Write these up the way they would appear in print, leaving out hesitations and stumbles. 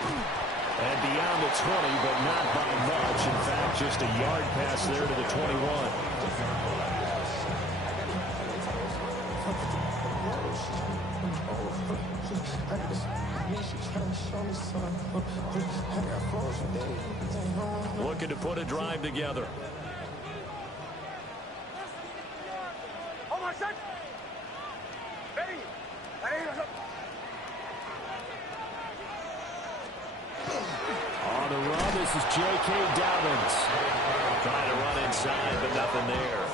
And beyond the 20, but not by much. In fact, just a yard pass there to the 21. Looking to put a drive together. On the run, this is J.K. Dobbins. Trying to run inside, but nothing there.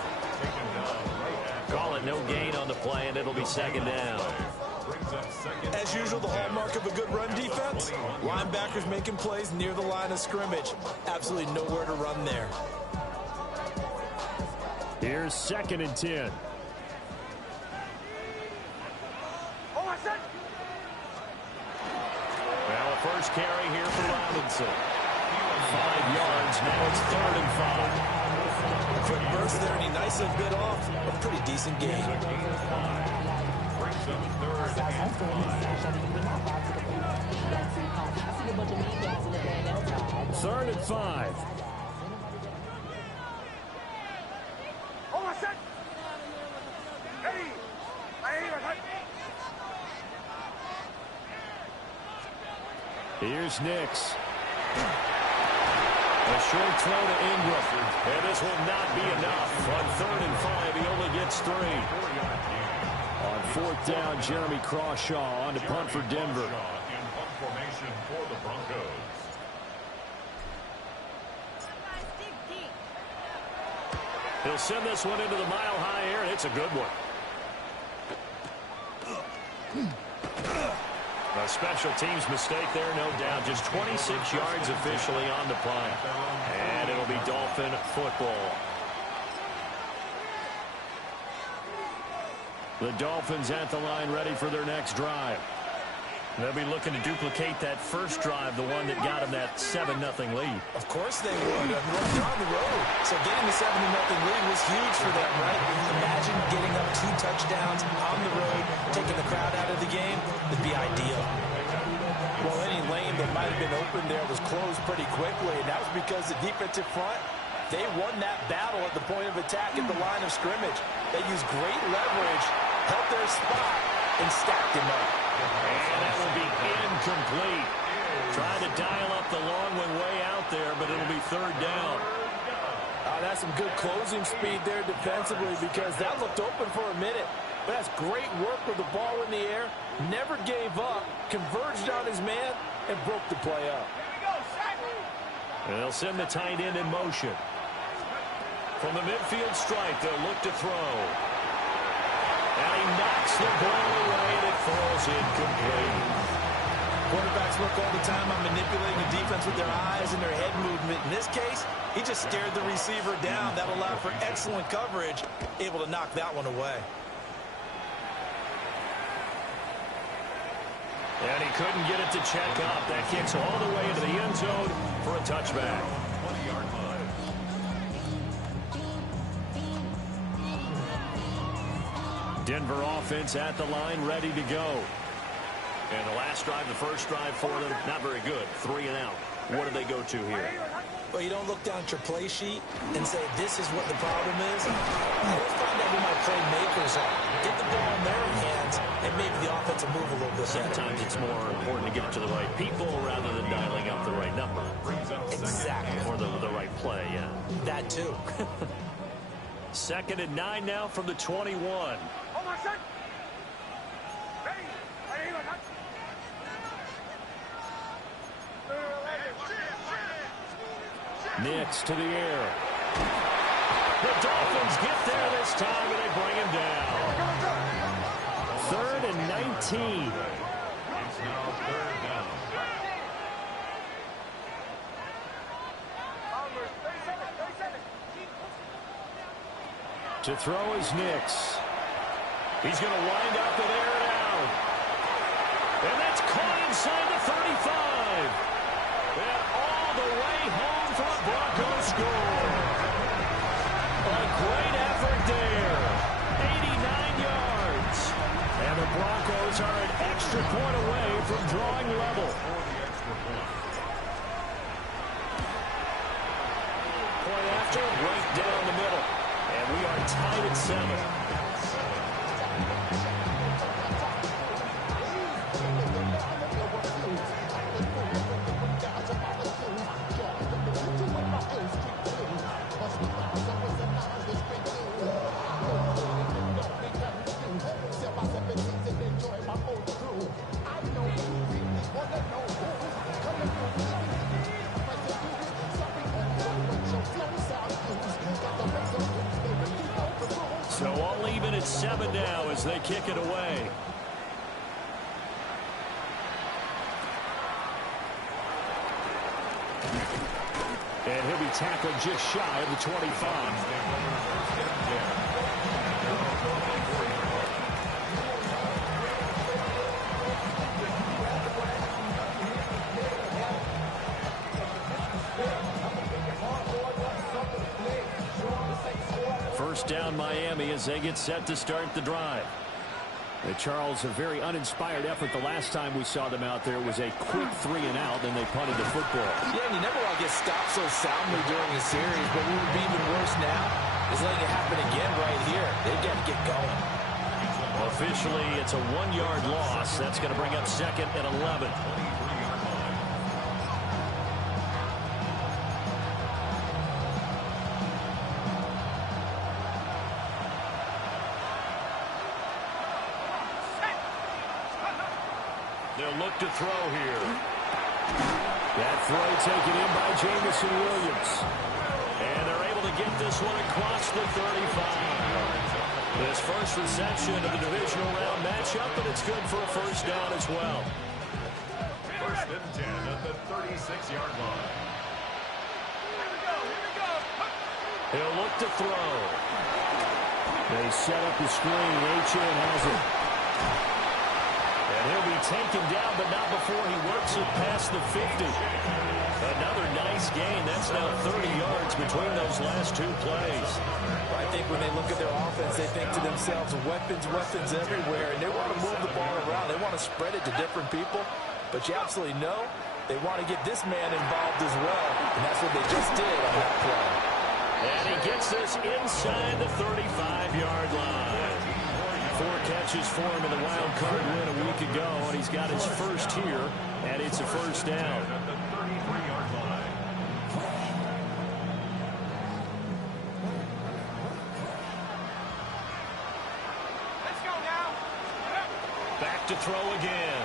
Call it no gain on the play, and it'll be second down. As usual, the hallmark of a good run defense, linebackers making plays near the line of scrimmage. Absolutely nowhere to run there. Here's 2nd and 10. Well, a first carry here for Robinson. 5 yards, now it's 3rd and 5. Quick burst there, and he nicely bit off a pretty decent game. 3rd and 5. Here's Nix. A short throw to Ingram. And this will not be enough. On 3rd and 5, he only gets 3. On 4th down, Jeremy Crawshaw on to punt for Denver. He'll send this one into the mile-high air, and it's a good one. A special teams mistake there, no doubt. Just 26 yards officially on the punt. And it'll be Dolphin football. The Dolphins at the line, ready for their next drive. They'll be looking to duplicate that first drive, the one that got them that 7-0 lead. Of course they would. They're on the road. So getting the 7-0 lead was huge for them, right? Imagine getting up 2 touchdowns on the road, taking the crowd out of the game. Would be ideal. Well, any lane that might have been open there was closed pretty quickly, and that was because the defensive front, they won that battle at the point of attack at the line of scrimmage. They used great leverage, held their spot, and stacked him up. And that will be incomplete. Trying to dial up the long one way out there, but it'll be 3rd down. That's some good closing speed there defensively, because that looked open for a minute. But that's great work with the ball in the air. Never gave up, converged on his man, and broke the play up. And they'll send the tight end in motion. From the midfield stripe, they'll look to throw. And he knocks the ball away, and it falls incomplete. Quarterbacks work all the time on manipulating the defense with their eyes and their head movement. In this case, he just stared the receiver down. That allowed for excellent coverage, able to knock that one away. And he couldn't get it to check up. That kicks all the way into the end zone for a touchback. 20-yard line. Denver offense at the line, ready to go. And the last drive, the first drive for them, not very good. 3 and out. What do they go to here? Well, you don't look down at your play sheet and say, this is what the problem is. Let's find out who my playmakers are. Get the ball in their hands and maybe the offense will move a little bit better. Sometimes it's more important to get it to the right people rather than dialing up the right number. Exactly. Or the right play, yeah. That too. 2nd and 9 now from the 21. Nix to the air. The Dolphins get there this time, and they bring him down. 3rd and 19. It's now 3rd down. To throw is Nix. He's going to wind up and air it out. And that's caught inside the 35. And all the way home for a Broncos score. A great effort there. 89 yards. And the Broncos are an extra point away from drawing level. tied at 7. So all even at 7 now as they kick it away. And he'll be tackled just shy of the 25. First down Miami as they get set to start the drive. Charles, a very uninspired effort the last time we saw them out there. It was a quick 3 and out, then they punted the football. Yeah, and you never want to get stopped so soundly during a series, but what would be even worse now is letting it happen again right here. They've got to get going. Officially, it's a 1-yard loss. That's going to bring up 2nd and 11. They'll look to throw here. That throw taken in by Jamison Williams. And they're able to get this one across the 35. This first reception of the divisional round matchup, but it's good for a first down as well. First and 10 at the 36-yard line. Here we go. He'll look to throw. They set up the screen. Achane has it. And he'll be taken down, but not before he works it past the 50. Another nice gain. That's now 30 yards between those last 2 plays. I think when they look at their offense, they think to themselves, weapons everywhere, and they want to move the ball around. They want to spread it to different people, but you absolutely know they want to get this man involved as well, and that's what they just did on that play. And he gets this inside the 35-yard line. 4 catches for him in the wild card win a week ago, and he's got his first here, and it's a first down. Back to throw again.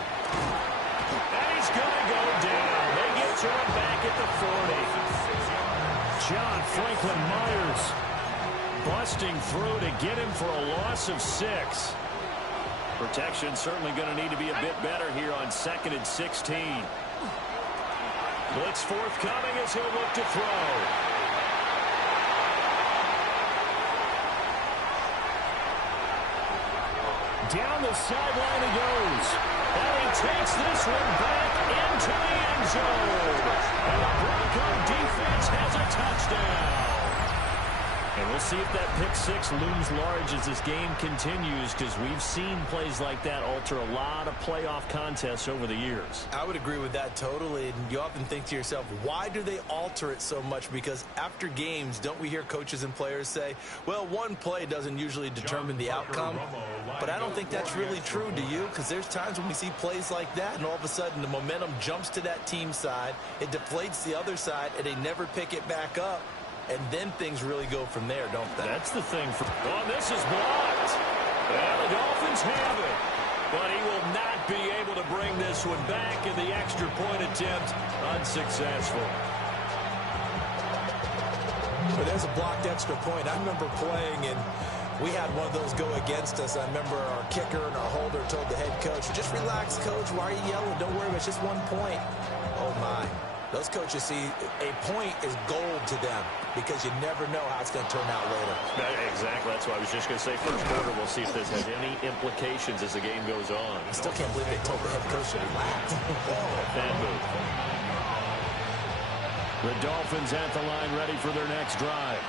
And he's going to go down. They get to him back at the 40. John Franklin Myers busting through to get him for a loss of 6. Protection certainly going to need to be a bit better here on 2nd and 16. Blitz forthcoming as he'll look to throw. Down the sideline he goes. And he takes this one back into the end zone. And the Bronco defense has a touchdown. And we'll see if that pick 6 looms large as this game continues, because we've seen plays like that alter a lot of playoff contests over the years. I would agree with that totally. And you often think to yourself, why do they alter it so much? Because after games, don't we hear coaches and players say, well, one play doesn't usually determine the outcome. But I don't think that's really true, do you? Because there's times when we see plays like that, and all of a sudden the momentum jumps to that team side. It deflates the other side, and they never pick it back up. And then things really go from there, don't they? That's the thing. Oh, this is blocked. Well, the Dolphins have it. But he will not be able to bring this one back, and the extra point attempt unsuccessful. But there's a blocked extra point. I remember playing, and we had one of those go against us. I remember our kicker and our holder told the head coach, just relax, coach. Why are you yelling? Don't worry, it's just 1 point. Oh, my. Those coaches see a point is gold to them because you never know how it's going to turn out later. Exactly. That's what I was just going to say. First quarter, we'll see if this has any implications as the game goes on. I still can't believe they told the head coach to relax. Bad move. The Dolphins at the line ready for their next drive.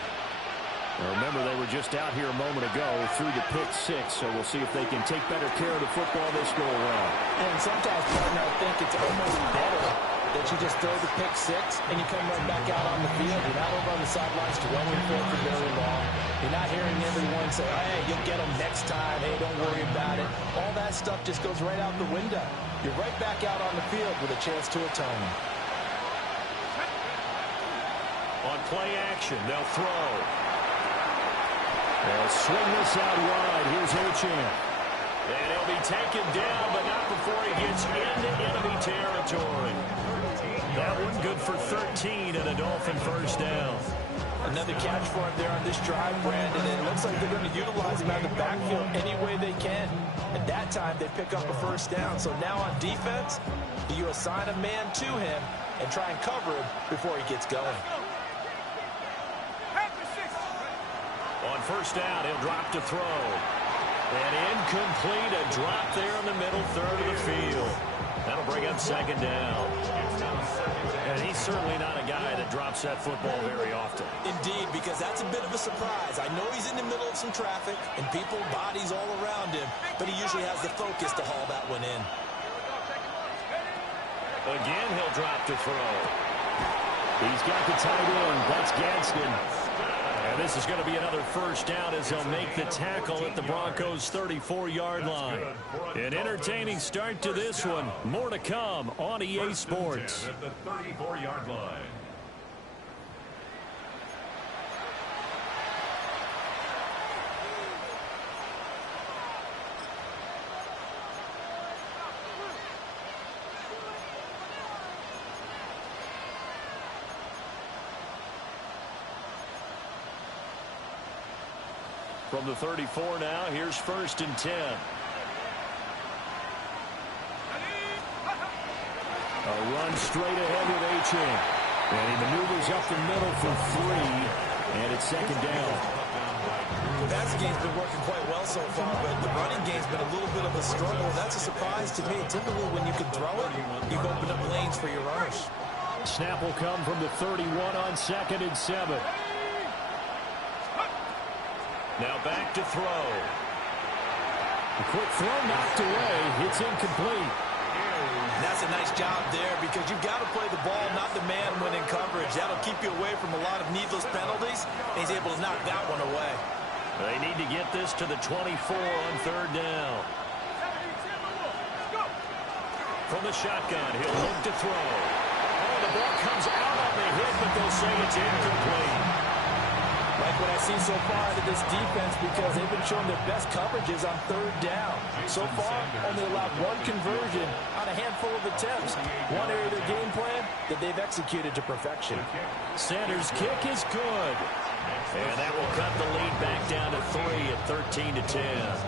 Now remember, they were just out here a moment ago through the pick 6, so we'll see if they can take better care of the football this go around. And sometimes, partner, I think it's almost better that you just throw the pick six and you come right back out on the field. You're not over on the sidelines dwelling for it for very long. You're not hearing everyone say, hey, you'll get them next time. Hey, don't worry about it. All that stuff just goes right out the window. You're right back out on the field with a chance to atone. On play action, they'll throw. They'll swing this out wide. Here's Achane. And he'll be taken down, but not before he gets into enemy territory. That one good for 13 and a Dolphin first down. Another catch for him there on this drive, Brandon, and it looks like they're going to utilize him out of the backfield any way they can. At that time, they pick up a first down. So now on defense, you assign a man to him and try and cover him before he gets going. On first down, he'll drop to throw. And incomplete, a drop there in the middle third of the field. That'll bring up second down. And he's certainly not a guy that drops that football very often. Indeed, because that's a bit of a surprise. I know he's in the middle of some traffic and people, bodies all around him, but he usually has the focus to haul that one in. Again, he'll drop to throw. He's got the tight end. That's Gadsden. And this is going to be another first down as they'll make the tackle at the Broncos' 34-yard line. An entertaining start to this one. More to come on EA Sports. At the 34-yard line. From the 34 now, here's first and 10. A run straight ahead with Achane. And he maneuvers up the middle for 3. And it's second down. The passing game's been working quite well so far, but the running game's been a little bit of a struggle. That's a surprise to me. Typically, when you can throw it, you've opened up lanes for your runners. Snap will come from the 31 on second and 7. Now back to throw. A quick throw knocked away. It's incomplete. That's a nice job there because you've got to play the ball, not the man when in coverage. That'll keep you away from a lot of needless penalties, and he's able to knock that one away. They need to get this to the 24 on third down. From the shotgun, he'll look to throw. Oh, the ball comes out on the hit, but they'll say it's incomplete. Like what I've seen so far out of this defense because they've been showing their best coverages on third down. So far, only allowed one conversion on a handful of attempts. One area of their game plan that they've executed to perfection. Sanders' kick is good. And that will cut the lead back down to 3 at 13-10.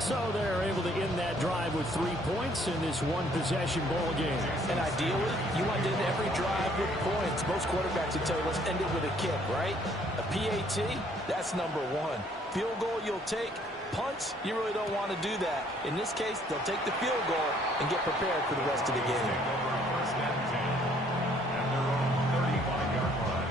So they're able to end that drive with 3 points in this one-possession ball game. And ideally, you want to end every drive with points. Most quarterbacks would tell you, let's end it with a kick, right? A PAT, that's number 1. Field goal you'll take. Punts, you really don't want to do that. In this case, they'll take the field goal and get prepared for the rest of the game. First and 10 at their own 35-yard line.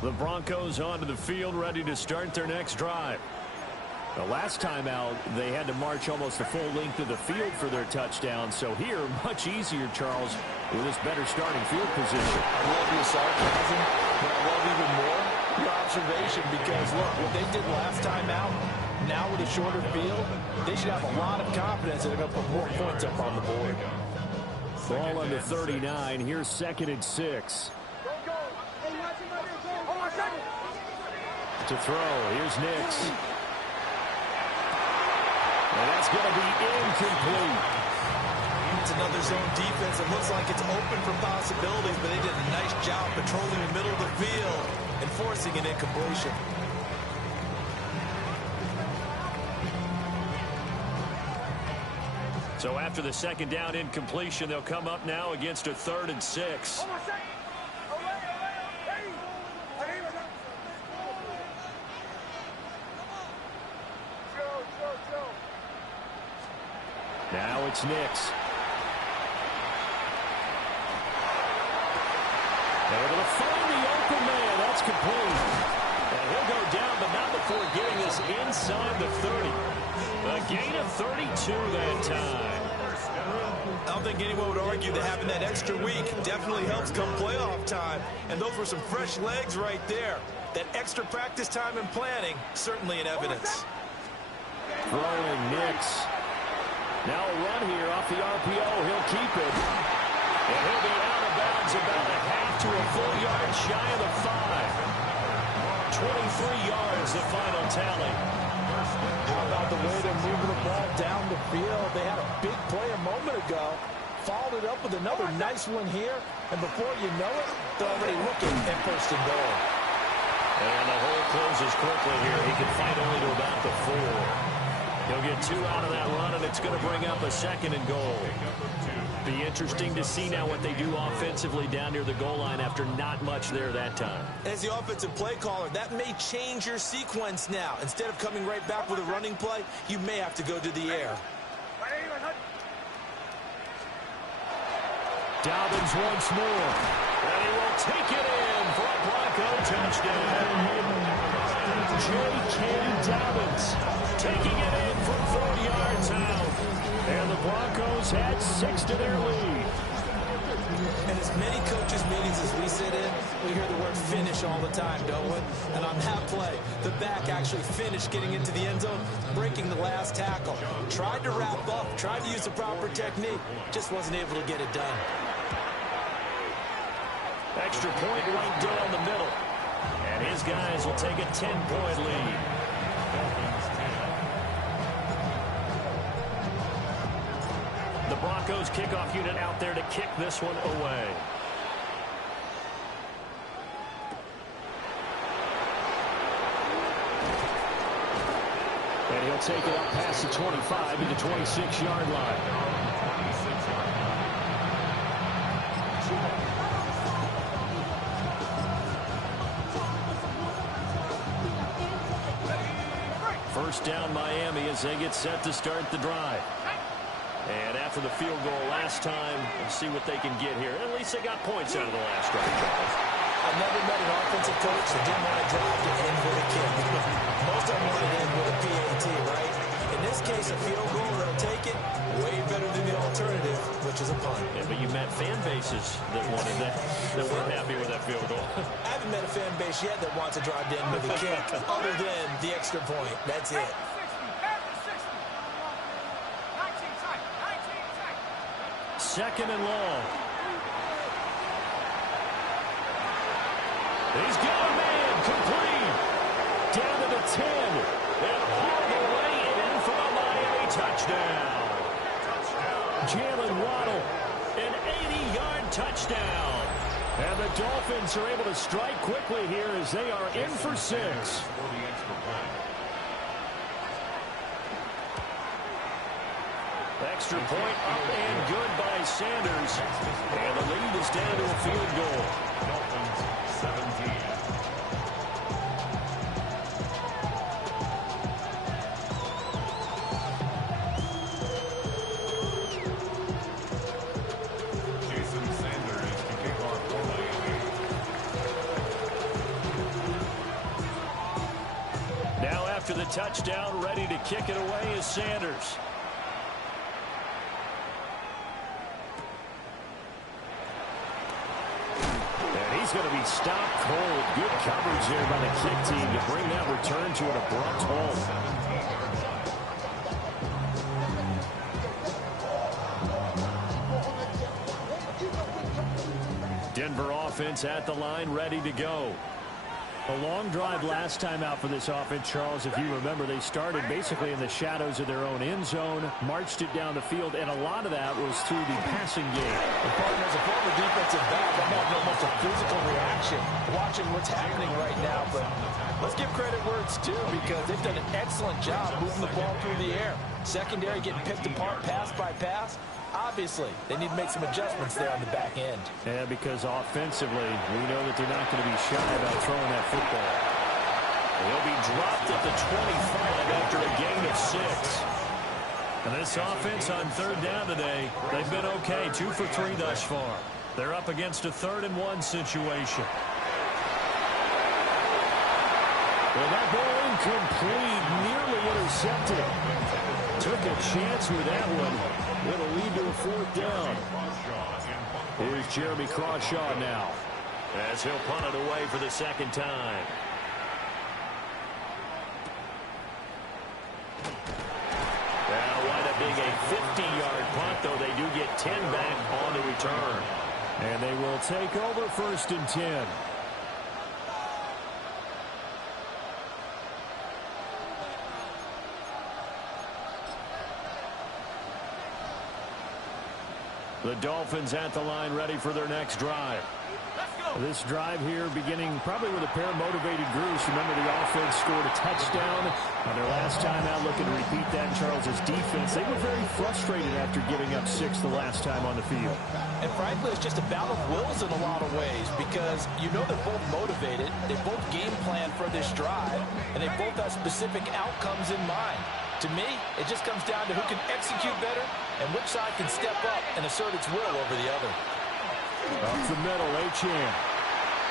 The Broncos onto the field, ready to start their next drive. The last time out, they had to march almost the full length of the field for their touchdown. So here, much easier, Charles, with this better starting field position. I love your sarcasm, but I love even more your observation because, look, what they did last time out, now with a shorter field, they should have a lot of confidence that they're going to put more points up on the board. Ball on the 39. Here's second and 6. To throw. Here's Nix. And that's going to be incomplete. It's another zone defense. It looks like it's open for possibilities, but they did a nice job patrolling the middle of the field and forcing an incompletion. So after the second down incompletion, they'll come up now against a 3rd and 6. Now it's Nix. Able to find the open man. That's complete. And he'll go down, but not before getting us inside the 30. A gain of 32 that time. I don't think anyone would argue that having that extra week definitely helps come playoff time. And those were some fresh legs right there. That extra practice time and planning, certainly in evidence. Throwing Nix. Now a run here off the RPO. He'll keep it. And he'll be out of bounds about a half to a full yard shy of the 5. 23 yards, the final tally. How about the way they're moving the ball down the field? They had a big play a moment ago. Followed it up with another nice one here. And before you know it, they're already looking at first and goal. And the hole closes quickly here. He can fight only to about the 4. He'll get 2 out of that run, and it's going to bring up a second and goal. Be interesting to see now what they do offensively down near the goal line after not much there that time. As the offensive play caller, that may change your sequence now. Instead of coming right back with a running play, you may have to go to the air. Dobbins once more. And he will take it in for a Bronco touchdown. J.K. Dobbins taking it in from 4 yards out. And the Broncos had 6 to their lead. And as many coaches' meetings as we sit in, we hear the word finish all the time, don't we? And on that play, the back actually finished getting into the end zone, breaking the last tackle. Tried to wrap up, tried to use the proper technique, just wasn't able to get it done. Extra point right down the middle. And his guys will take a 10-point lead. The Broncos kickoff unit out there to kick this one away. And he'll take it up past the 25 to the 26-yard line. First down Miami as they get set to start the drive. And after the field goal last time, we'll see what they can get here. At least they got points out of the last drive, Charles. I've never met an offensive coach that didn't want to drive to end with a kick. Most of them want to end with a PAT, right? In this case, a field goal, they'll take it. Way better than the alternative, which is a punt. Yeah, but you met fan bases that wanted that weren't happy with that field goal. I haven't met a fan base yet that wants to drive to end with a kick, other than the extra point. That's it. Second and long. He's got a man complete. Down to the 10. And all the way in for a Miami touchdown. Jalen Waddle, an 80-yard touchdown. And the Dolphins are able to strike quickly here as they are in for 6. Extra point up and good by Sanders. And the lead is down to a field goal. Dolphins 17. Jason Sanders to kick off for Miami. Now after the touchdown, ready to kick it away is Sanders. He's going to be stopped cold. Good coverage there by the kick team to bring that return to an abrupt halt. Denver offense at the line, ready to go. A long drive last time out for this offense, Charles. If you remember, they started basically in the shadows of their own end zone, marched it down the field, and a lot of that was through the passing game. The partner, as a former defensive back, I'm having almost a physical reaction watching what's happening right now. But let's give credit where it's due, because they've done an excellent job moving the ball through the air. Secondary getting picked apart pass by pass. Obviously, they need to make some adjustments there on the back end. Yeah, because offensively, we know that they're not going to be shy about throwing that football. He'll be dropped at the 25 after a gain of 6. And this offense on third down today, they've been okay, 2 for 3 thus far. They're up against a 3rd and 1 situation. And that ball incomplete, nearly intercepted. Took a chance with that one. It'll lead to a fourth down. Here's Jeremy Crawshaw now, as he'll punt it away for the second time. That'll wind up being a 50-yard punt, though they do get 10 back on the return. And they will take over 1st and 10. The Dolphins at the line, ready for their next drive. This drive here beginning probably with a pair of motivated groups. Remember, the offense scored a touchdown on their last time out. Looking to repeat that in Charles's defense. They were very frustrated after giving up 6 the last time on the field. And frankly, it's just a battle of wills in a lot of ways, because you know they're both motivated. They both game plan for this drive, and they both have specific outcomes in mind. To me, it just comes down to who can execute better and which side can step up and assert its will over the other. Up the middle, Achane.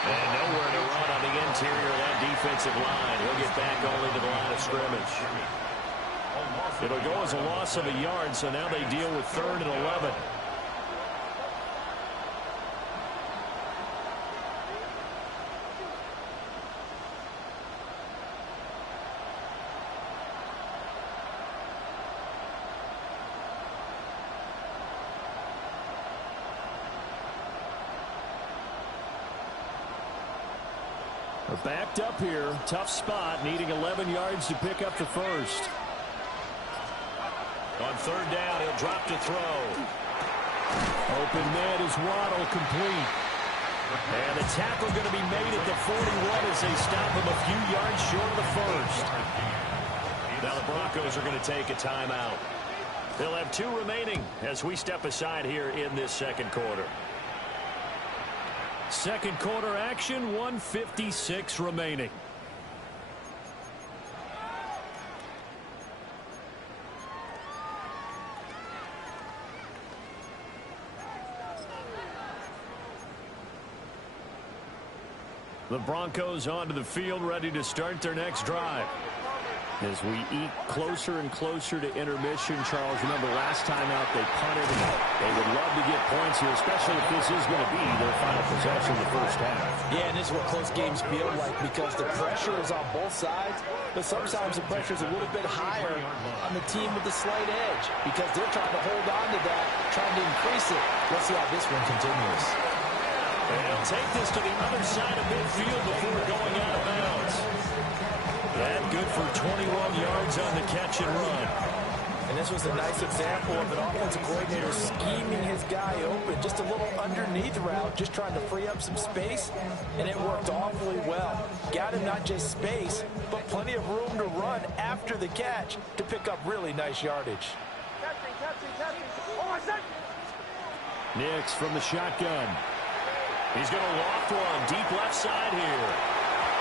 And nowhere to run on the interior of that defensive line. He'll get back only to the line of scrimmage. It'll go as a loss of a yard, so now they deal with 3rd and 11. Backed up here. Tough spot. Needing 11 yards to pick up the first. On 3rd down, he'll drop to throw. Open man is Waddle, complete. And the tackle going to be made at the 41 as they stop him a few yards short of the first. Now the Broncos are going to take a timeout. They'll have 2 remaining as we step aside here in this second quarter. Second quarter action, 1:56 remaining. The Broncos onto the field, ready to start their next drive. As we eat closer and closer to intermission, Charles, remember last time out they punted, and they would love to get points here, especially if this is going to be their final possession of the first half. Yeah, and this is what close games feel like, because the pressure is on both sides, but sometimes the pressure is a little bit higher on the team with the slight edge, because they're trying to hold on to that, trying to increase it. Let's see how this one continues. And he'll take this to the other side of midfield before going out of bounds. That good for 21 yards on the catch and run. And this was a nice example of an offensive coordinator scheming his guy open. Just a little underneath route, just trying to free up some space, and it worked awfully well. Got him not just space, but plenty of room to run after the catch to pick up really nice yardage. Nix from the shotgun. He's going to loft one deep left side here.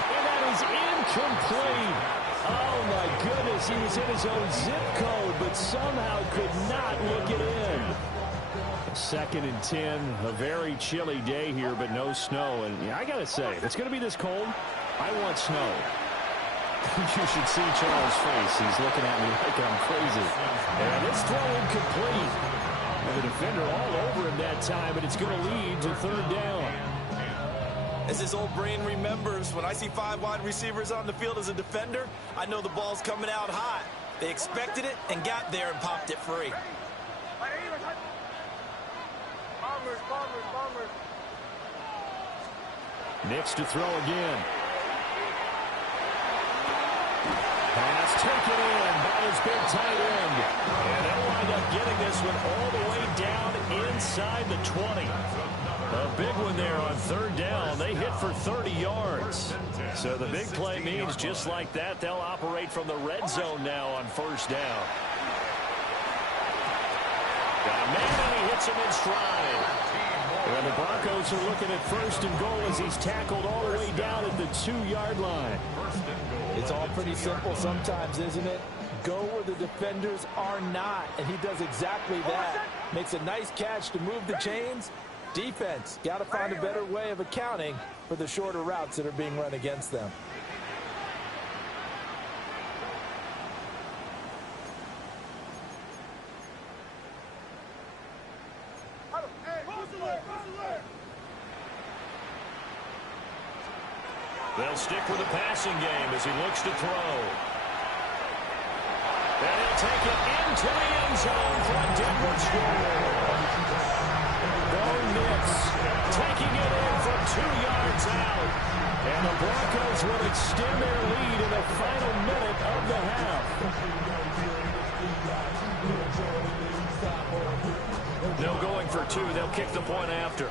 And that is incomplete. Oh, my goodness. He was in his own zip code, but somehow could not look it in. 2nd and 10. A very chilly day here, but no snow. And yeah, I got to say, if it's going to be this cold, I want snow. You should see Charles' face. He's looking at me like I'm crazy. And this throw incomplete. And the defender all over him that time, but it's going to lead to 3rd down. As his old brain remembers, when I see 5 wide receivers on the field as a defender, I know the ball's coming out hot. They expected it and got there and popped it free. Nix to throw again. Pass taken in by his big tight end. And they'll wind up getting this one all the way down inside the 20. A big one there on 3rd down. They hit for 30 yards. So the big play means just like that, they'll operate from the red zone now on 1st down. Got a man, and he hits him in stride. And the Broncos are looking at 1st and goal as he's tackled all the way down at the 2-yard line. It's all pretty simple sometimes, isn't it? Go where the defenders are not, and he does exactly that. Makes a nice catch to move the chains. Defense, got to find a better way of accounting for the shorter routes that are being run against them. They'll stick with the passing game as he looks to throw. And he'll take it into the end zone for a Denver score. Bo Nix taking it in from 2 yards out. And the Broncos will extend their lead in the final minute of the half. No going for 2. They'll kick the point after.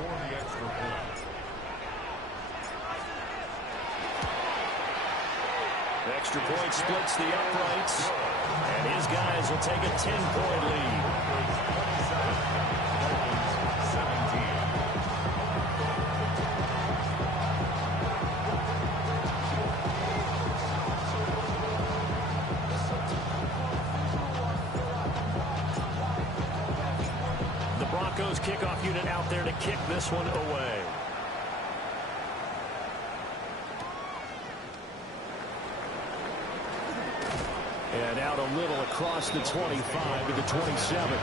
Extra point splits the uprights. And his guys will take a 10-point lead. The Broncos kickoff unit out there to kick this one away. And out a little across the 25 to the 27.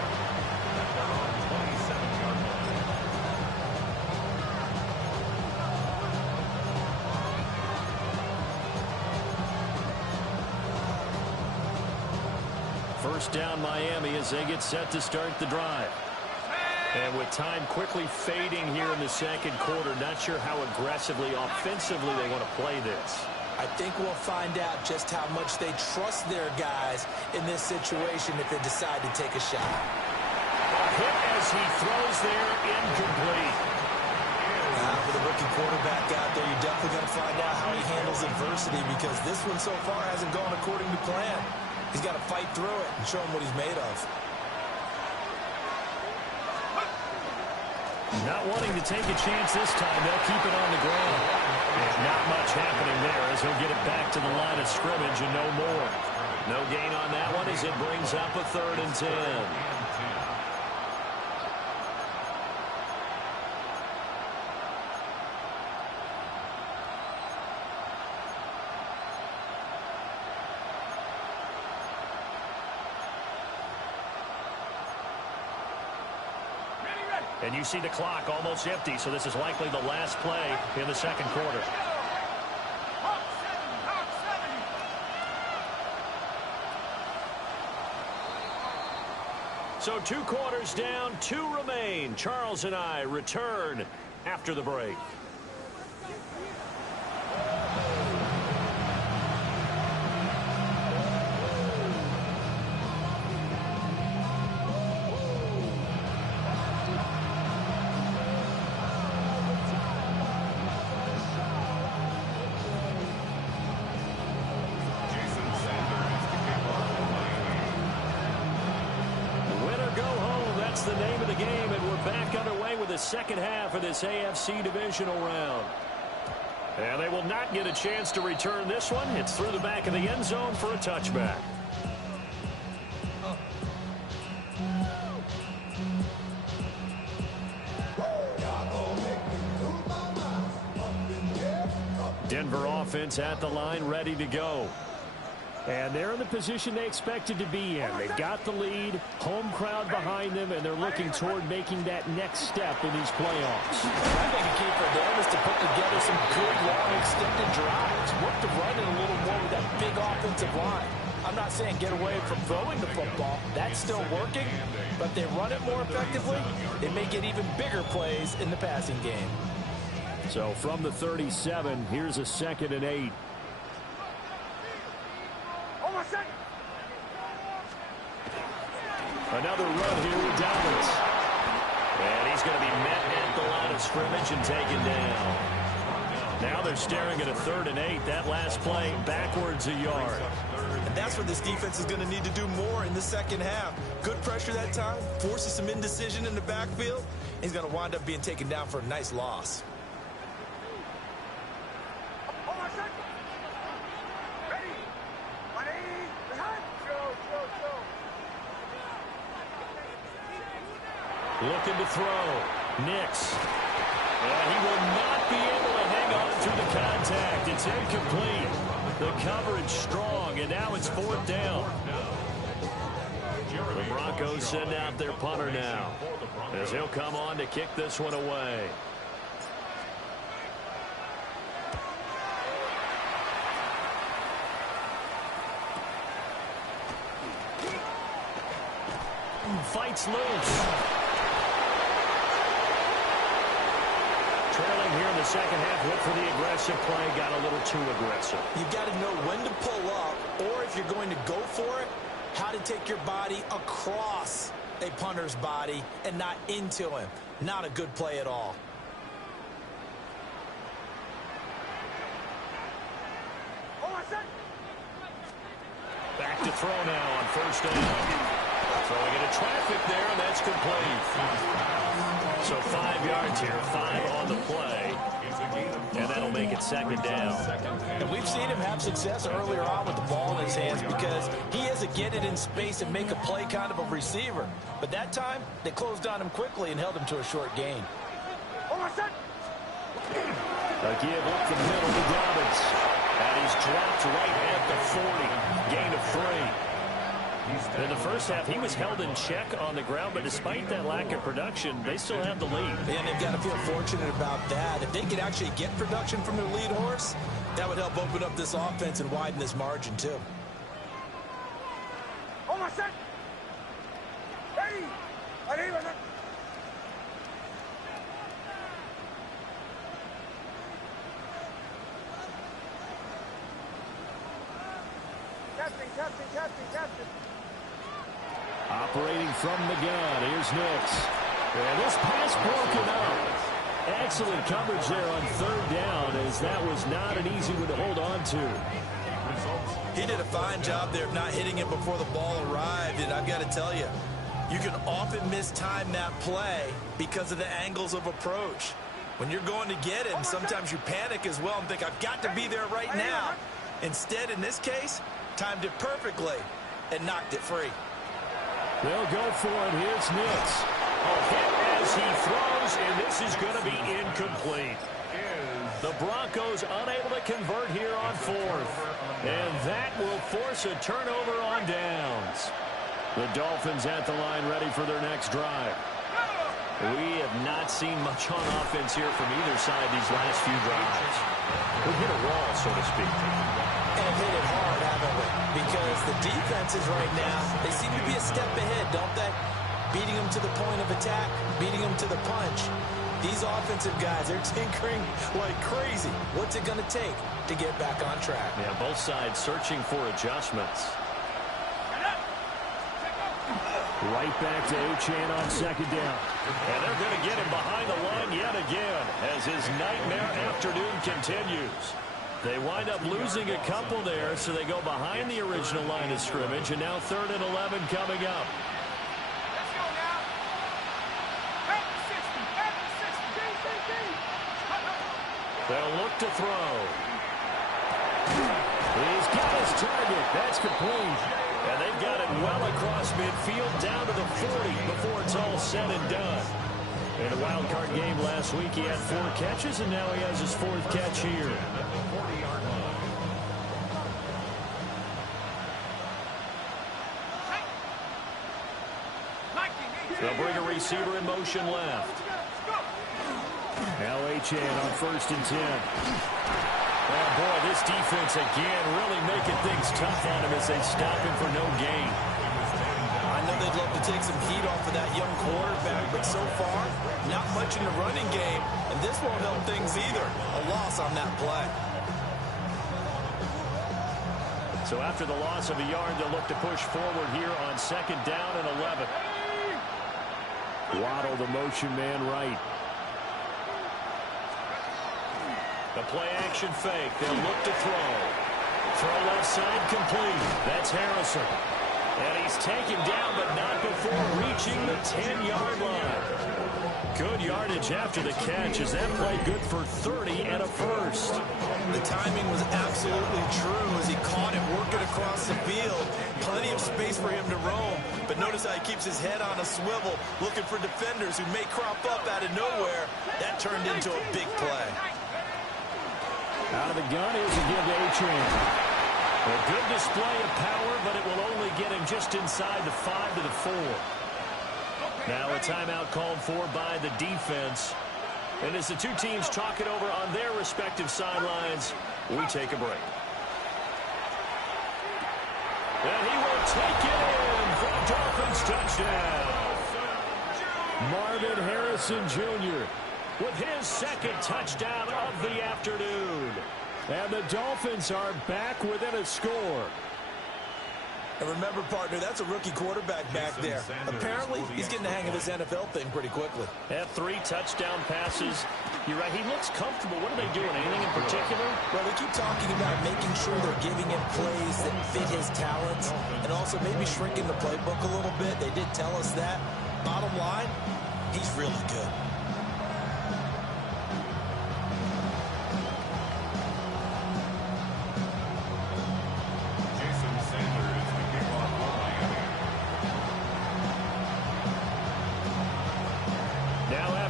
First down Miami as they get set to start the drive. And with time quickly fading here in the second quarter, not sure how aggressively, offensively they want to play this. I think we'll find out just how much they trust their guys in this situation if they decide to take a shot. A hit as he throws there, incomplete. For the rookie quarterback out there, you're definitely going to find out how he handles adversity because this one so far hasn't gone according to plan. He's got to fight through it and show him what he's made of. Not wanting to take a chance this time, they'll keep it on the ground. And not much happening there as he'll get it back to the line of scrimmage and no more. No gain on that one as it brings up a 3rd and 10. And you see the clock almost empty, so this is likely the last play in the second quarter. So 2 quarters down, 2 remain. Charles and I return after the break. The name of the game, and we're back underway with the second half of this AFC divisional round. And they will not get a chance to return this one. It's through the back of the end zone for a touchback. Denver offense at the line, ready to go. And they're in the position they expected to be in. They've got the lead, home crowd behind them, and they're looking toward making that next step in these playoffs. I think a key for them is to put together some good, long, extended drives. Work the running a little more with that big offensive line. I'm not saying get away from throwing the football. That's still working. But they run it more effectively, they may get even bigger plays in the passing game. So from the 37, here's a 2nd and 8. Another run here with Dallas. And he's going to be met at the line of scrimmage and taken down. Now they're staring at a 3rd and 8. That last play backwards a yard. And that's where this defense is going to need to do more in the second half. Good pressure that time, forces some indecision in the backfield. He's going to wind up being taken down for a nice loss. Looking to throw. Nix. And he will not be able to hang on through the contact. It's incomplete. The coverage strong, and now it's 4th down. The Broncos send out their punter now as he'll come on to kick this one away. fights loose. Trailing here in the second half, went for the aggressive play, got a little too aggressive. You've got to know when to pull up, or if you're going to go for it, how to take your body across a punter's body and not into him. Not a good play at all. Back to throw now on first down. Throwing into traffic there, and that's complete. So 5 yards here, 5 on the play. And that'll make it second down. And we've seen him have success earlier on with the ball in his hands because he has to get it in space and make a play kind of a receiver. But that time, they closed on him quickly and held him to a short gain. A give up the middle to Dobbins. And he's dropped right at the 40. Gain of 3. In the first half, he was held in check on the ground, but despite that lack of production, they still have the lead. And they've got to feel fortunate about that. If they could actually get production from their lead horse, that would help open up this offense and widen this margin, too. Captain. Operating from the gun, here's Nix. And this pass broken up. Excellent coverage there on third down, as that was not an easy one to hold on to. He did a fine job there of not hitting it before the ball arrived, and I've got to tell you, you can often mistime that play because of the angles of approach. When you're going to get him, sometimes you panic as well and think, I've got to be there right now. Instead, in this case, timed it perfectly and knocked it free. They'll go for it. Here's Nix. A hit as he throws, and this is going to be incomplete. The Broncos unable to convert here on fourth. And that will force a turnover on downs. The Dolphins at the line ready for their next drive. We have not seen much on offense here from either side these last few drives. We hit a wall, so to speak. And hit it hard, haven't we? Because the defenses right now, they seem to be a step ahead, don't they? Beating them to the point of attack, beating them to the punch. These offensive guys, they're tinkering like crazy. What's it going to take to get back on track? Yeah, both sides searching for adjustments. Right back to Achane on second down. And they're going to get him behind the line yet again as his nightmare afternoon continues. They wind up losing a couple there, so they go behind the original line of scrimmage, and now 3rd and 11 coming up. Let's go now. Back to 60. Back to 60. They'll look to throw. He's got his target. That's complete. And they've got it well across midfield down to the 40 before it's all said and done. In a wild card game last week, he had 4 catches, and now he has his 4th catch here. They'll bring a receiver in motion left. Now Achane on 1st and 10. Oh, boy, this defense again really making things tough on him as they stop him for no gain. I know they'd love to take some heat off of that young quarterback, but so far, not much in the running game, and this won't help things either. A loss on that play. So after the loss of a yard, they'll look to push forward here on 2nd down and 11. Waddle, the motion man right. The play action fake. They'll look to throw. Throw left side complete. That's Harrison. And he's taken down, but not before reaching the 10-yard line. Good yardage after the catch. Is that play good for 30 and a first? The timing was absolutely true as he caught it working across the field. Plenty of space for him to roam. But notice how he keeps his head on a swivel, looking for defenders who may crop up out of nowhere. That turned into a big play. Out of the gun, here's a give to Achane. A good display of power, but it will only get him just inside the 5 to the 4. Now a timeout called for by the defense. And as the two teams talk it over on their respective sidelines, we take a break. And he will take it in for a Dolphins touchdown. Marvin Harrison Jr. with his second touchdown of the afternoon. And the Dolphins are back within a score. And remember, partner, that's a rookie quarterback back there. Apparently, he's getting the hang of this NFL thing pretty quickly. Had 3 touchdown passes. You're right, he looks comfortable. What are they doing? Anything in particular? Well, they keep talking about making sure they're giving him plays that fit his talents and also maybe shrinking the playbook a little bit. They did tell us that. Bottom line, he's really good.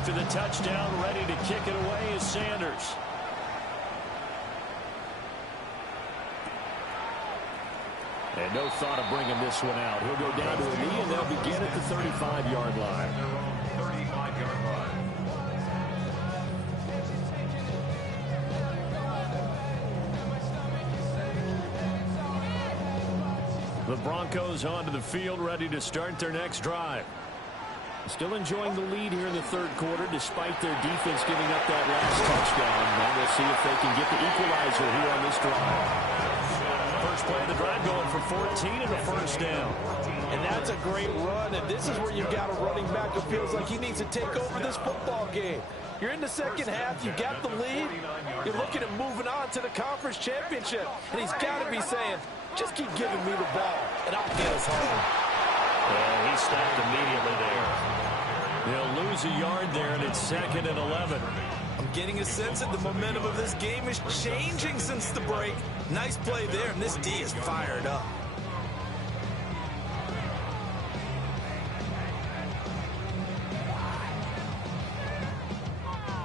After the touchdown, ready to kick it away is Sanders. And no thought of bringing this one out. He'll go down to a knee, and they'll begin at the 35-yard line. Their own 35-yard line. The Broncos onto the field, ready to start their next drive. Still enjoying the lead here in the third quarter, despite their defense giving up that last touchdown. And we'll see if they can get the equalizer here on this drive. First play of the drive going for 14 and a first down. And that's a great run, and this is where you've got a running back who feels like he needs to take over this football game. You're in the second half, you got the lead, you're looking at moving on to the conference championship, and he's got to be saying, just keep giving me the ball, and I'll get us home. And he stopped immediately there. They'll lose a yard there, and it's 2nd and 11. I'm getting a sense that the momentum of this game is changing since the break. Nice play there, and this D is fired up.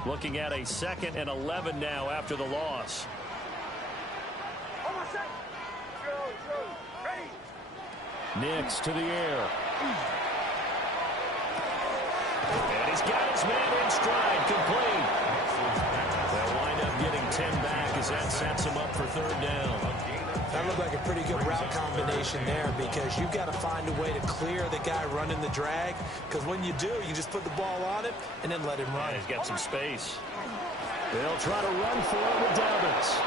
Looking at a 2nd and 11 now after the loss. Nix to the air. And he's got his man in stride, complete. They'll wind up getting 10 back as that sets him up for 3rd down. That looked like a pretty good route combination there because you've got to find a way to clear the guy running the drag, because when you do, you just put the ball on him and then let him run. Yeah, he's got some space. They'll try to run for it with Dobbins.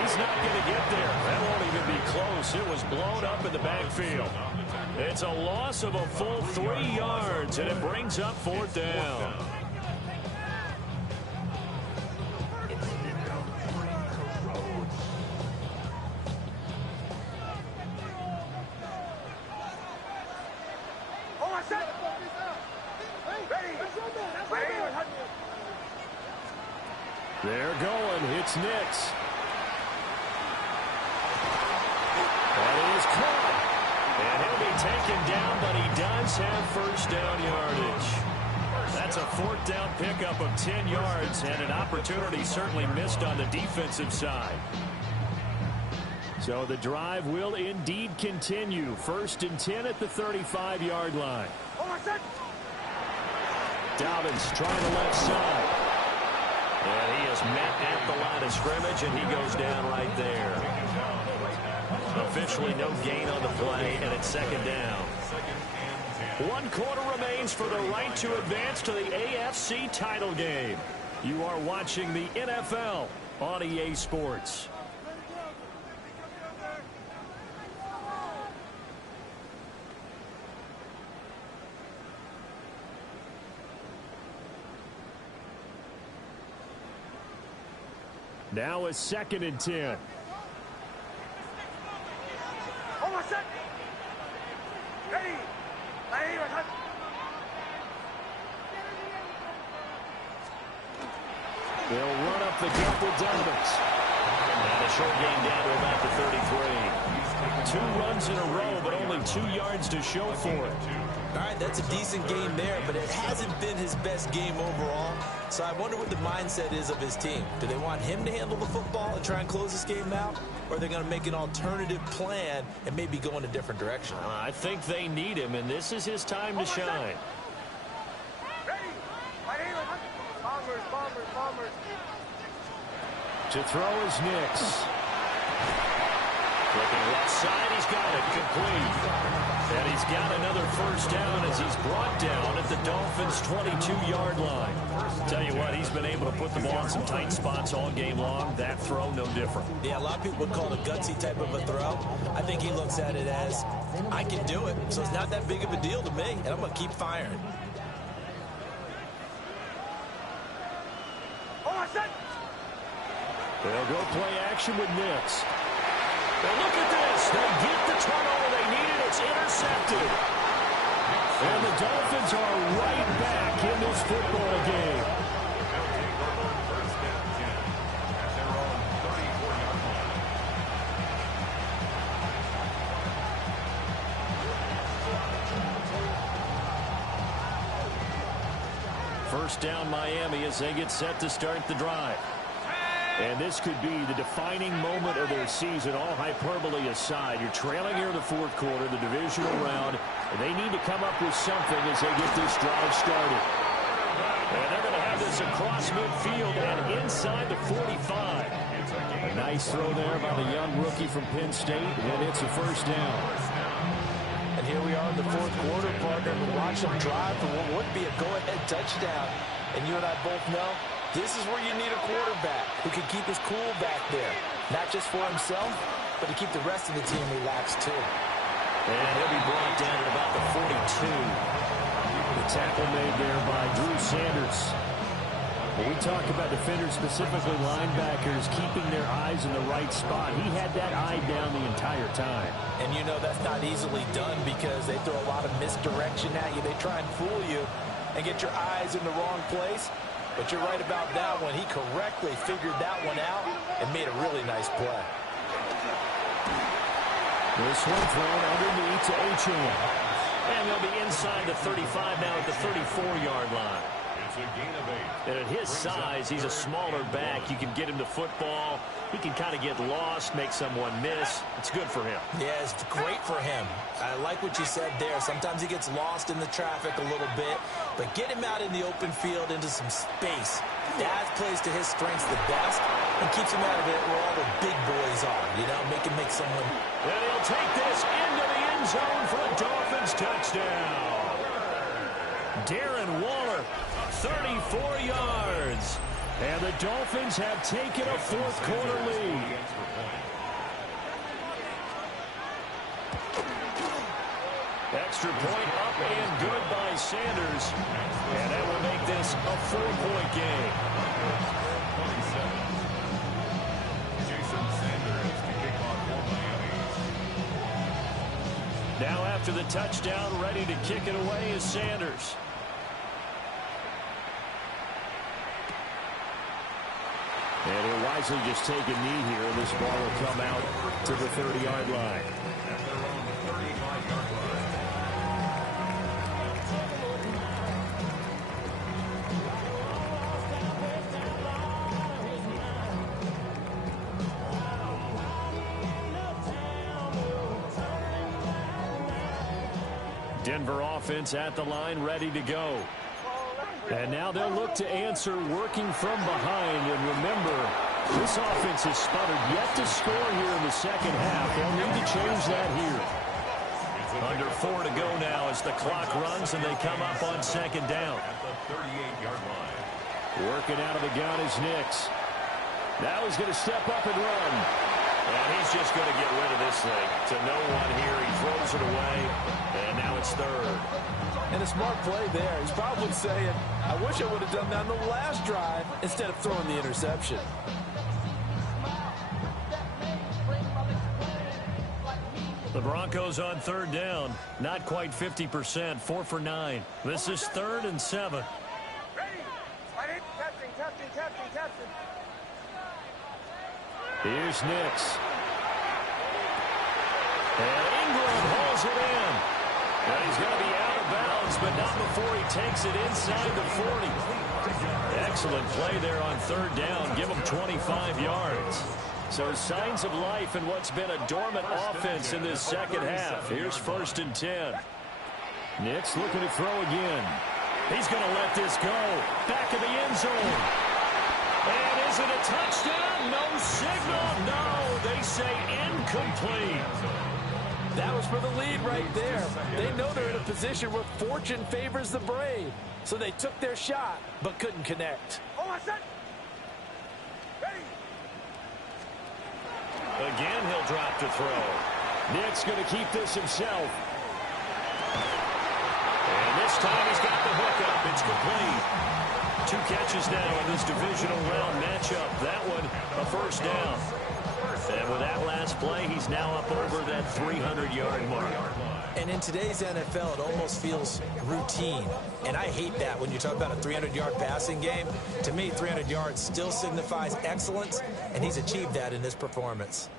He's not going to get there. That won't even be close. It was blown up in the backfield. It's a loss of a full 3 yards, and it brings up 4th down. They're going. It's Nix. And he is caught. And he'll be taken down, but he does have first down yardage. That's a 4th down pickup of 10 yards, and an opportunity certainly missed on the defensive side. So the drive will indeed continue. 1st and 10 at the 35-yard line. Dobbins trying the left side. And he is met at the line of scrimmage, and he goes down right there. Officially no gain on the play, and it's 2nd down. 1 quarter remains for the right to advance to the AFC title game. You are watching the NFL on EA Sports. Now a 2nd and 10. They'll run up the gut with Dobbins. And a short gain down to about the 33. 2 runs in a row, but only 2 yards to show for it. All right, that's a decent game there, but it hasn't been his best game overall. So I wonder what the mindset is of his team. Do they want him to handle the football and try and close this game out? Or are they going to make an alternative plan and maybe go in a different direction? I think they need him, and this is his time to shine. To throw is Nix. Looking left side, he's got it complete. And he's got another first down as he's brought down at the Dolphins' 22-yard line. Tell you what, he's been able to put the ball in some tight spots all game long. That throw, no different. Yeah, a lot of people would call it a gutsy type of a throw. I think he looks at it as, I can do it, so it's not that big of a deal to me, and I'm going to keep firing. They'll go play action with Nix. And look at this. They get the turnover they needed. It's intercepted. And the Dolphins are right back in this football game. They'll take over first and 10 at their own 34-yard line. First down Miami as they get set to start the drive. And this could be the defining moment of their season, all hyperbole aside. You're trailing here in the fourth quarter, the divisional round, and they need to come up with something as they get this drive started. And they're going to have this across midfield and inside the 45. A nice throw there by the young rookie from Penn State, and it's a first down. And here we are in the fourth quarter, partner, and watch them drive for what would be a go-ahead touchdown. And you and I both know this is where you need a quarterback who can keep his cool back there. Not just for himself, but to keep the rest of the team relaxed too. And he'll be brought down at about the 42. The tackle made there by Drew Sanders. When we talk about defenders, specifically linebackers, keeping their eyes in the right spot, he had that eye down the entire time. And you know that's not easily done because they throw a lot of misdirection at you. They try and fool you and get your eyes in the wrong place. But you're right about that one. He correctly figured that one out and made a really nice play. This one thrown underneath to Achane. And they'll be inside the 35 now at the 34-yard line. It's a gain of 8. And at his size, he's a smaller back. You can get him to football. He can kind of get lost, make someone miss. It's good for him. Yeah, it's great for him. I like what you said there. Sometimes he gets lost in the traffic a little bit, but get him out in the open field into some space. That plays to his strengths the best and keeps him out of it where all the big boys are, you know, make him make someone. And he'll take this into the end zone for a Dolphins touchdown. Darren Waller, 34 yards. And the Dolphins have taken a fourth quarter lead. Extra point up and good by Sanders. And that will make this a 4-point game. 27. Jason Sanders to kick off for Miami. Now after the touchdown, ready to kick it away is Sanders. And he'll wisely just take a knee here, and this ball will come out to the 30-yard line. At their own 35-yard line. Denver offense at the line, ready to go. And now they'll look to answer working from behind. And remember, this offense has sputtered yet to score here in the second half. They'll need to change that here. Under 4 to go now as the clock runs and they come up on second down. At the 38-yard line. Working out of the gun is Nix. Now he's going to step up and run. And he's just going to get rid of this thing. To no one here. He throws it away. And now it's third. And a smart play there. He's probably saying, I wish I would have done that on the last drive instead of throwing the interception. The Broncos on third down. Not quite 50%. 4 for 9. This is 3rd and 7. Here's Nix. And Ingram hauls it in. And he's going to be out of bounds, but not before he takes it inside the 40. Excellent play there on third down. Give him 25 yards. So signs of life in what's been a dormant offense in this second half. Here's 1st and 10. Nix looking to throw again. He's going to let this go. Back of the end zone. And is it a touchdown? No signal. No, they say incomplete. That was for the lead right there. They know they're in a position where fortune favors the brave. So they took their shot, but couldn't connect. Again, he'll drop to throw. Nick's going to keep this himself. And this time he's got the hook up. It's complete. 2 catches now in this divisional round matchup. That one, a first down. And with that last play, he's now up over that 300-yard mark. And in today's NFL, it almost feels routine. And I hate that when you talk about a 300-yard passing game. To me, 300 yards still signifies excellence, and he's achieved that in this performance.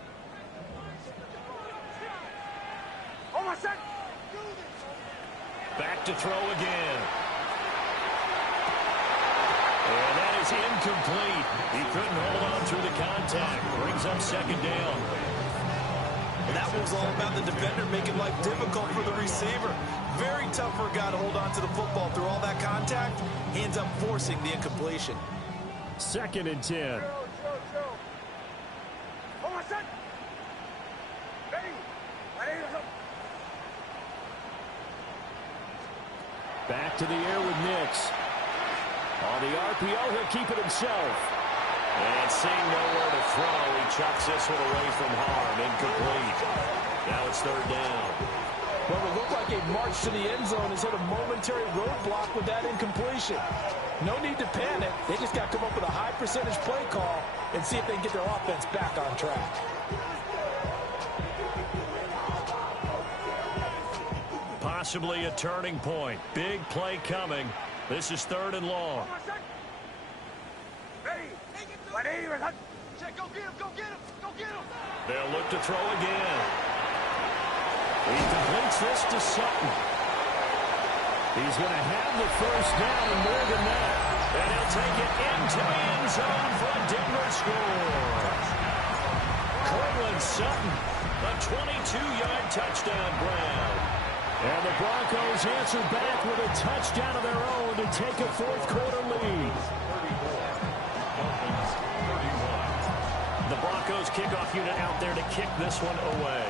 Back to throw again. And that is incomplete. He couldn't hold on through the contact. Brings up second down. And that was all about the defender making life difficult for the receiver. Very tough for a guy to hold on to the football through all that contact. He ends up forcing the incompletion. 2nd and 10. Back to the air with Nix. On the RPO, he'll keep it himself. And seeing nowhere to throw, he chucks this one away from harm. Incomplete. Now it's 3rd down. What would look like a march to the end zone has hit a momentary roadblock with that incompletion. No need to panic. They just got to come up with a high percentage play call and see if they can get their offense back on track. Possibly a turning point. Big play coming. This is 3rd and long. They'll look to throw again. He completes this to Sutton. He's going to have the first down and more than that. And he'll take it into the end zone for a Denver score. Cortland Sutton, a 22-yard touchdown grab. And the Broncos answer back with a touchdown of their own to take a 4th quarter lead. The Broncos kickoff unit out there to kick this one away.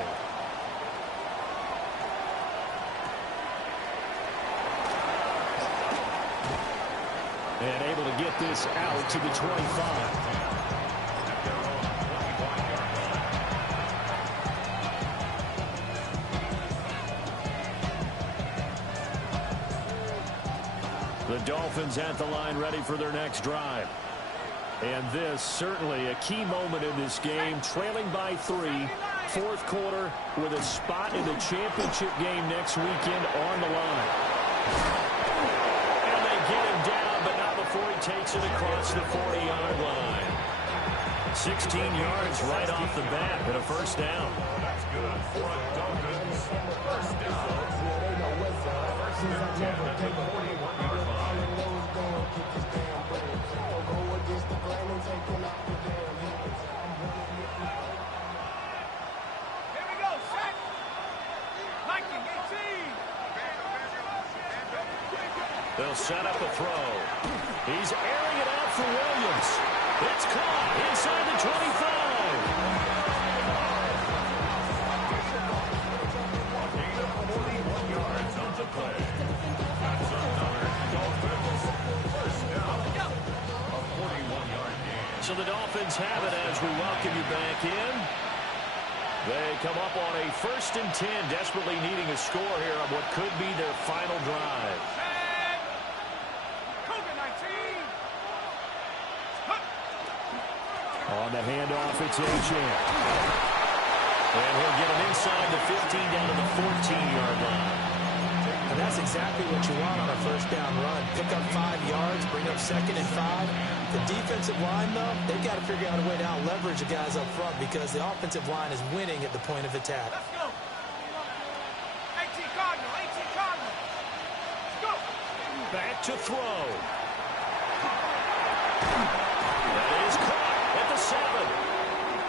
And able to get this out to the 25. The Dolphins at the line ready for their next drive. And this certainly a key moment in this game, trailing by 3, 4th quarter with a spot in the championship game next weekend on the line. And they get him down, but not before he takes it across the 40-yard line. 16 yards right off the bat and a first down. That's good for a Dolphins first down. They'll set up a throw. He's airing it out for Williams. It's caught inside the 25. So the Dolphins have it as we welcome you back in. They come up on a 1st and 10, desperately needing a score here on what could be their final drive. On the handoff, it's Achane. And he'll get him inside the 15 down to the 14-yard line. And that's exactly what you want on a first down run. Pick up 5 yards, bring up 2nd and 5. The defensive line, though, they've got to figure out a way to out-leverage the guys up front because the offensive line is winning at the point of attack. Let's go. 18 Cardinal, 18 Cardinal. Let's go. Back to throw. That is caught at the 7.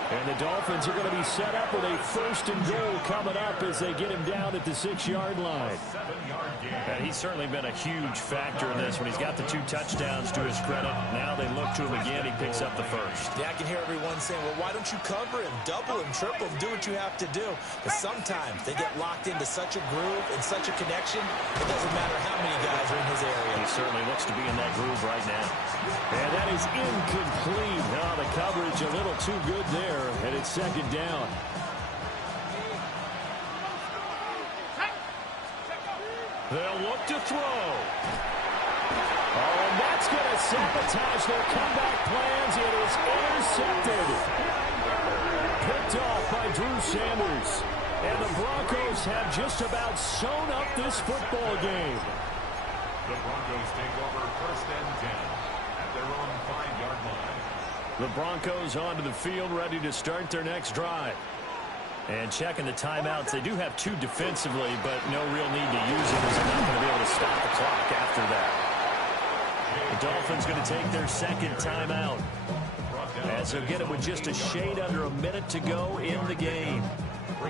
And the Dolphins are going to be set up with a 1st and goal coming up as they get him down at the 6-yard line. And he's certainly been a huge factor in this when he's got the 2 touchdowns to his credit. Now they look to him again. He picks up the 1st. Yeah, I can hear everyone saying, well, why don't you cover him, double him, triple him, do what you have to do. But sometimes they get locked into such a groove and such a connection, it doesn't matter how many guys are in his area. He certainly looks to be in that groove right now. And that is incomplete. Now the coverage a little too good there, and it's 2nd down. They'll look to throw. Oh, and that's going to sabotage their comeback plans. It is intercepted. Picked off by Drew Sanders. And the Broncos have just about sewn up this football game. The Broncos take over 1st and 10 at their own 5-yard line. The Broncos onto the field, ready to start their next drive. And checking the timeouts, they do have 2 defensively, but no real need to use them as they're not going to be able to stop the clock after that. The Dolphins going to take their 2nd timeout, as they'll get it with just a shade under a minute to go in the game.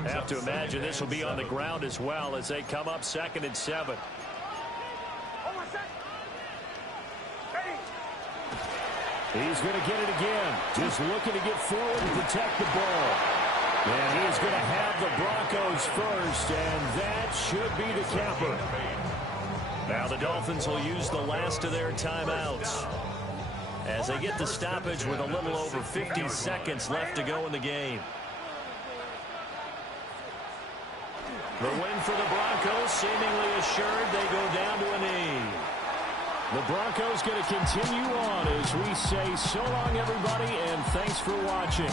Have to imagine this will be on the ground as well as they come up 2nd and 7. He's going to get it again. Just looking to get forward and protect the ball. And he's going to have the Broncos first, and that should be the capper. Now the Dolphins will use the last of their timeouts as they get the stoppage with a little over 50 seconds left to go in the game. The win for the Broncos seemingly assured. They go down to a knee. The Broncos going to continue on as we say so long, everybody, and thanks for watching.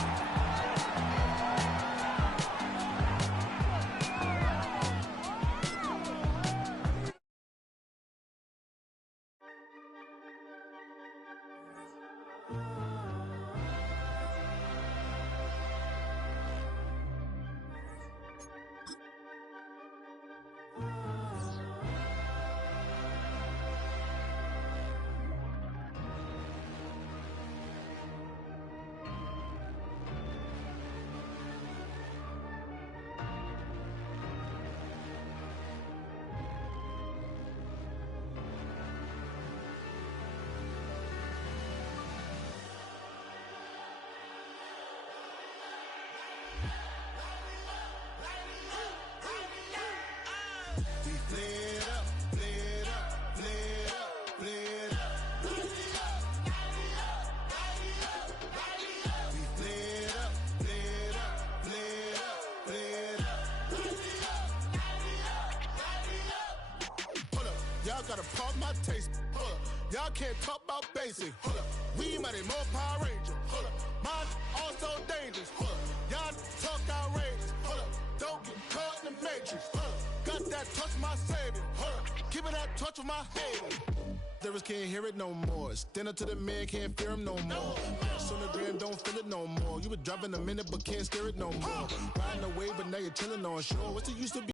Y'all gotta pump my taste. Y'all can't talk about basic. We mighty more Power Ranger. Mine also dangerous. Y'all talk outrageous. Don't get caught in the matrix. Got that touch of my savior. Give me that touch of my hater. Lyrics can't hear it no more. Stand up to the man, can't fear him no more. Sonogram don't feel it no more. You been driving a minute but can't steer it no more. Riding away but now you're chilling on shore. What's it used to be?